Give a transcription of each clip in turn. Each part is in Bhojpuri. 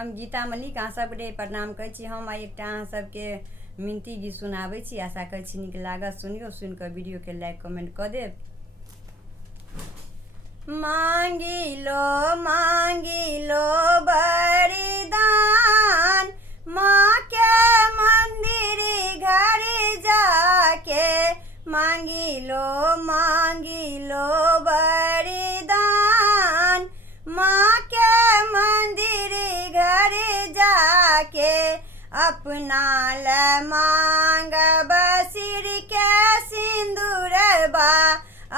हम गीता मलिक अहाँ सबके प्रणाम करै छी। हम आइ एकटा अहाँ सबके मिनती गीत सुनाबै छी। आशा करै छी नीक लागत। सुनियो, सुनिकऽ वीडियोके लाइक कमेंट कऽ देब। मांगी लो वरदान, माँ के मंदिर घर जाके मांगी लो वरदान, माँ के मंदिर घर जाके अपना ले मांगब सिर के सिंदूरबा,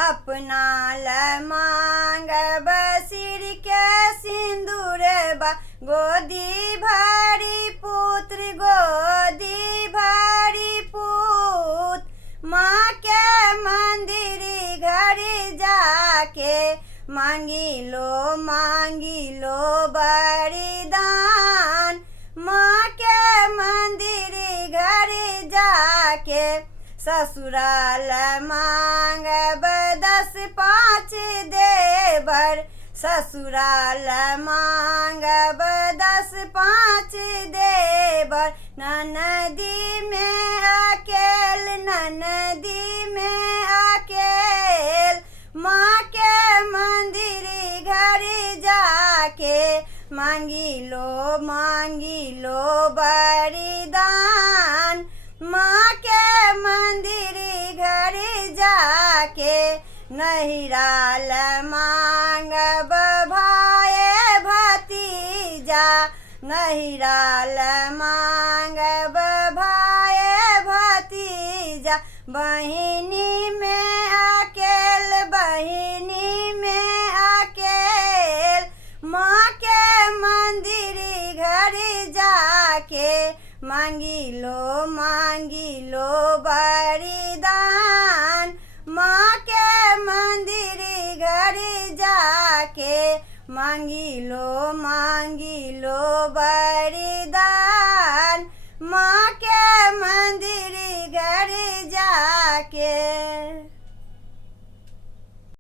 अपना ले मांगब सिर के सिंदूरबा। गोदी भरी पुत्र माँ के मंदिर घर जाके मांगी लो वरदान, माँ के मंदिर घर जाके। ससुराल मांगब 10-5 देवर, ससुराल मांगब 10-5 देवर। ननदी में अकेल माँ के मंदिर घर जाके मांगी लो वरदान, माँ के मंदिर घर जाके। नहिराल मांगब भाई भतीजा, नहिराल मांगब भाई भतीजा। बहिनी में अकेल माँ के मंदिर घर जाके मांगी लो वरदान, माँ के मंदिर घर जाके मांगी लो